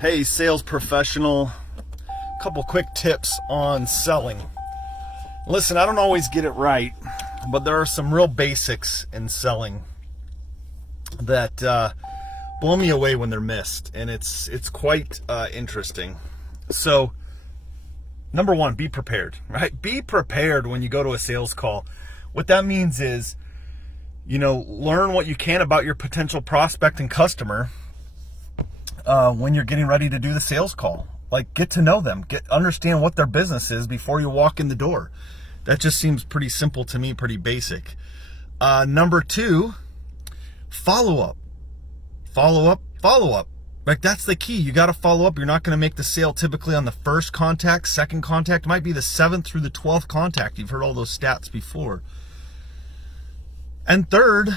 Hey, sales professional, a couple quick tips on selling. Listen, I don't always get it right, but there are some real basics in selling that blow me away when they're missed, and it's quite interesting. So, number one, be prepared, right? Be prepared when you go to a sales call. What that means is, learn what you can about your potential prospect and customer when you're getting ready to do the sales call. Like, get to know them, understand what their business is before you walk in the door. That just seems pretty simple to me, pretty basic. Number two, follow up. Like, that's the key. You got to follow up. You're not going to make the sale typically on the first contact, second contact, might be the 7th through the 12th contact. You've heard all those stats before. And third,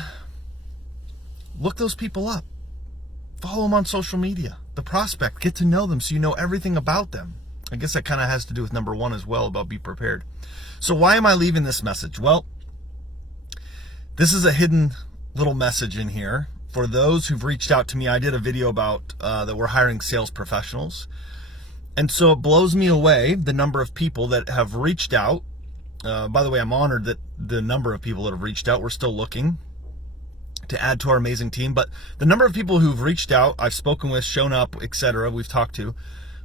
look those people up. Follow them on social media. The prospect, get to know them so you know everything about them. I guess that kind of has to do with number one as well, about be prepared. So why am I leaving this message? Well, this is a hidden little message in here. For those who've reached out to me, I did a video about that we're hiring sales professionals. And so it blows me away the number of people that have reached out. By the way, I'm honored that the number of people that have reached out, we're still looking to add to our amazing team. But the number of people who've reached out, I've spoken with, shown up, etc., we've talked to,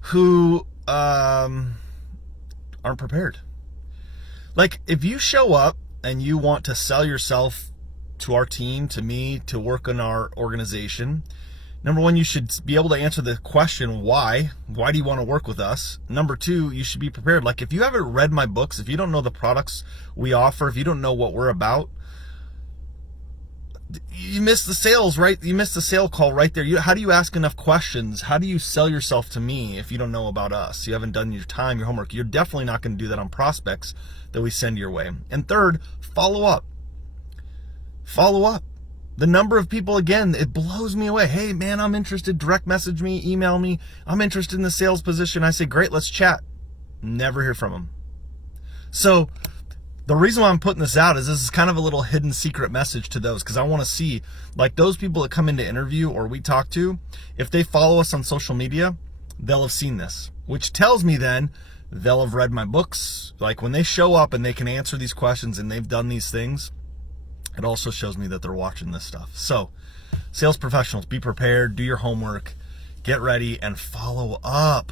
who aren't prepared. Like, if you show up and you want to sell yourself to our team, to me, to work in our organization, number one, you should be able to answer the question, why? Why do you want to work with us? Number two, you should be prepared. Like, if you haven't read my books, if you don't know the products we offer, if you don't know what we're about, you miss the sales, right? You miss the sale call right there. How do you ask enough questions? How do you sell yourself to me if you don't know about us? You haven't done your time, your homework. You're definitely not going to do that on prospects that we send your way. And third, follow up. Follow up. The number of people, again, it blows me away. Hey, man, I'm interested. Direct message me, email me. I'm interested in the sales position. I say, great, let's chat. Never hear from them. So the reason why I'm putting this out is this is kind of a little hidden secret message to those, because I want to see, like, those people that come into interview or we talk to, if they follow us on social media, they'll have seen this, which tells me then they'll have read my books. Like, when they show up and they can answer these questions and they've done these things, it also shows me that they're watching this stuff. So, sales professionals, be prepared, do your homework, get ready, and follow up.